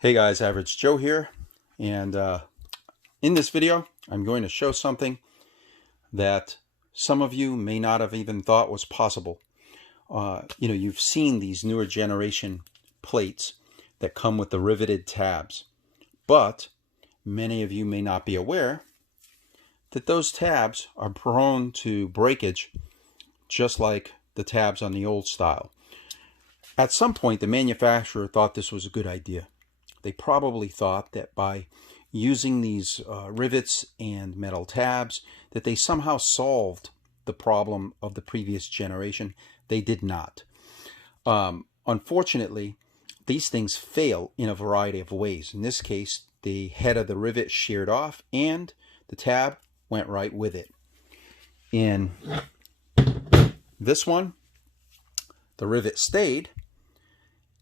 Hey guys, Average Joe here, and in this video I'm going to show something that some of you may not have even thought was possible. You've seen these newer generation plates that come with the riveted tabs, but many of you may not be aware that those tabs are prone to breakage just like the tabs on the old style. At some point the manufacturer thought this was a good idea. They probably thought that by using these rivets and metal tabs that they somehow solved the problem of the previous generation. They did not. Unfortunately, these things fail in a variety of ways. In this case, the head of the rivet sheared off and the tab went right with it. In this one, the rivet stayed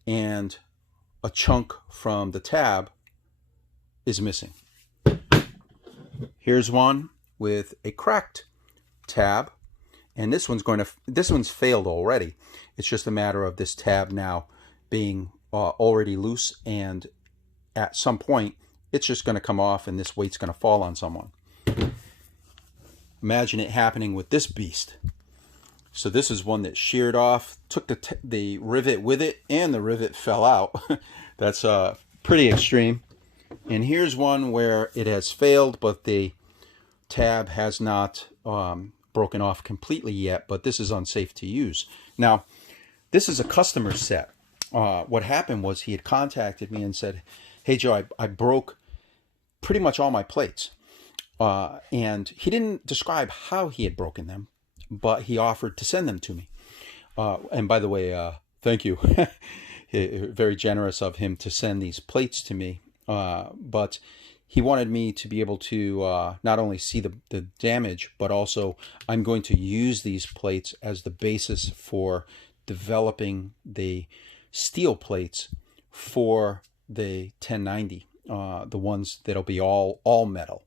and a chunk from the tab is missing. Here's one with a cracked tab, and this one's failed already. It's just a matter of this tab now being already loose, and at some point it's just going to come off and this weight's going to fall on someone. Imagine it happening with this beast. So this is one that sheared off, took the rivet with it, and the rivet fell out. That's pretty extreme. And here's one where it has failed, but the tab has not broken off completely yet, but this is unsafe to use. Now, this is a customer set. What happened was he had contacted me and said, "Hey Joe, I broke pretty much all my plates." And he didn't describe how he had broken them, but he offered to send them to me. And by the way, thank you. Very generous of him to send these plates to me. But he wanted me to be able to not only see the damage, but also I'm going to use these plates as the basis for developing the steel plates for the 1090, the ones that'll be all metal.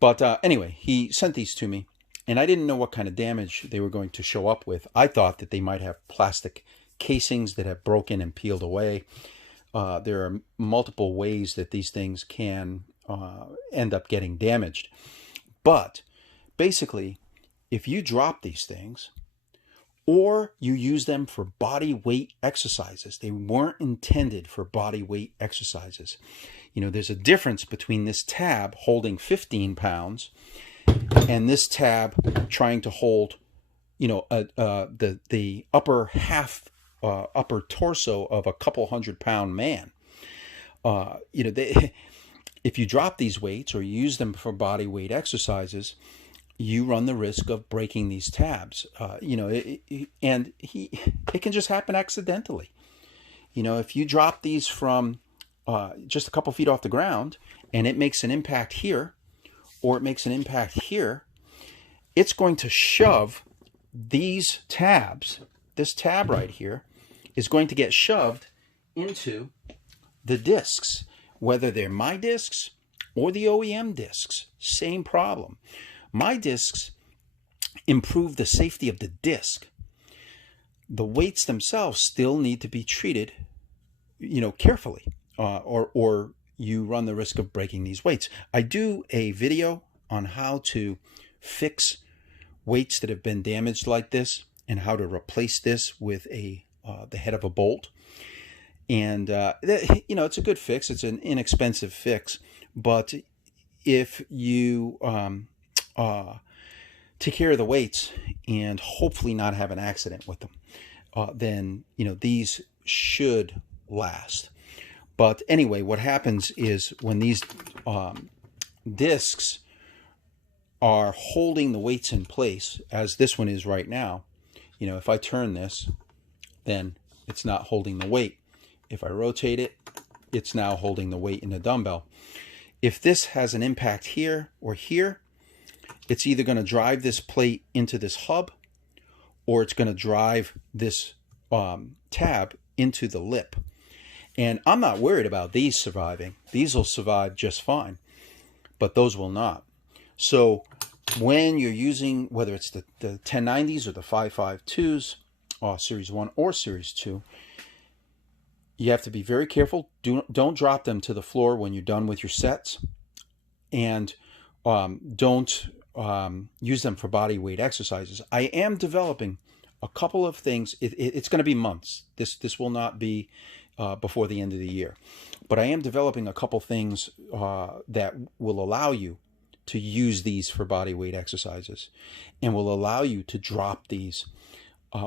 But anyway, he sent these to me, and I didn't know what kind of damage they were going to show up with. I thought that they might have plastic casings that have broken and peeled away. There are multiple ways that these things can end up getting damaged. But basically, if you drop these things or you use them for body weight exercises, they weren't intended for body weight exercises. You know, there's a difference between this tab holding 15 pounds and this tab trying to hold, the upper half, upper torso of a couple 100-pound man. If you drop these weights or use them for body weight exercises, you run the risk of breaking these tabs. It can just happen accidentally. If you drop these from just a couple feet off the ground and it makes an impact here, or it makes an impact here, it's going to shove these tabs, this tab right here, is going to get shoved into the discs, whether they're my discs or the OEM discs. Same problem. My discs improve the safety of the disc. The weights themselves still need to be treated, carefully, or you run the risk of breaking these weights. I do a video on how to fix weights that have been damaged like this and how to replace this with the head of a bolt. And it's a good fix. It's an inexpensive fix. But if you take care of the weights and hopefully not have an accident with them, then these should last. But anyway, what happens is when these discs are holding the weights in place, as this one is right now, if I turn this, then it's not holding the weight. If I rotate it, it's now holding the weight in the dumbbell. If this has an impact here or here, it's either going to drive this plate into this hub, or it's going to drive this tab into the lip. And I'm not worried about these surviving. These will survive just fine, but those will not. So when you're using, whether it's the 1090s or the 552s, Series 1 or Series 2, You have to be very careful. Don't drop them to the floor when you're done with your sets, and don't use them for body weight exercises. I am developing a couple of things. It's going to be months. This will not be before the end of the year, but I am developing a couple things that will allow you to use these for body weight exercises, and will allow you to drop these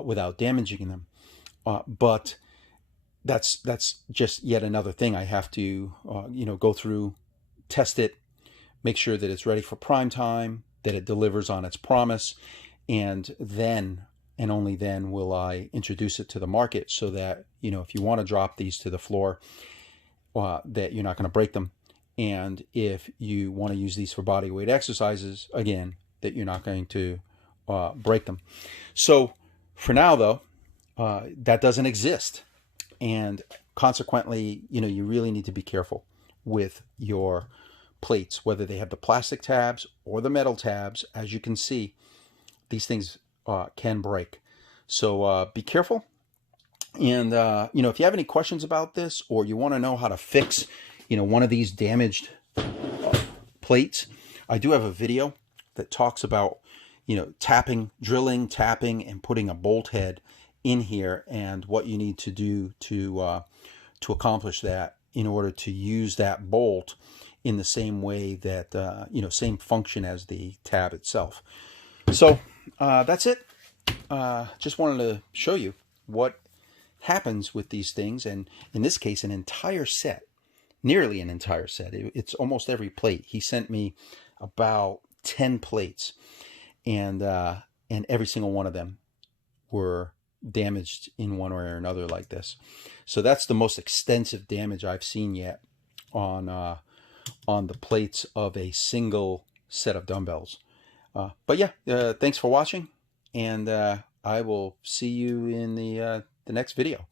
without damaging them. But that's just yet another thing I have to go through, test it, make sure that it's ready for prime time, that it delivers on its promise, and then and only then will I introduce it to the market, so that if you want to drop these to the floor, that you're not going to break them, and if you want to use these for body weight exercises, again, that you're not going to break them. So for now, though, that doesn't exist. And consequently, you really need to be careful with your plates, whether they have the plastic tabs or the metal tabs. As you can see, these things can break. So be careful. And, if you have any questions about this, or you want to know how to fix, one of these damaged plates, I do have a video that talks about, drilling, tapping, and putting a bolt head in here, and what you need to do to accomplish that, in order to use that bolt in the same way that same function as the tab itself. So that's it. Just wanted to show you what happens with these things, and in this case an entire set, nearly an entire set. It's almost every plate. He sent me about 10 plates, and every single one of them were damaged in one way or another like this. So that's the most extensive damage I've seen yet on the plates of a single set of dumbbells. But yeah, thanks for watching, and I will see you in the next video.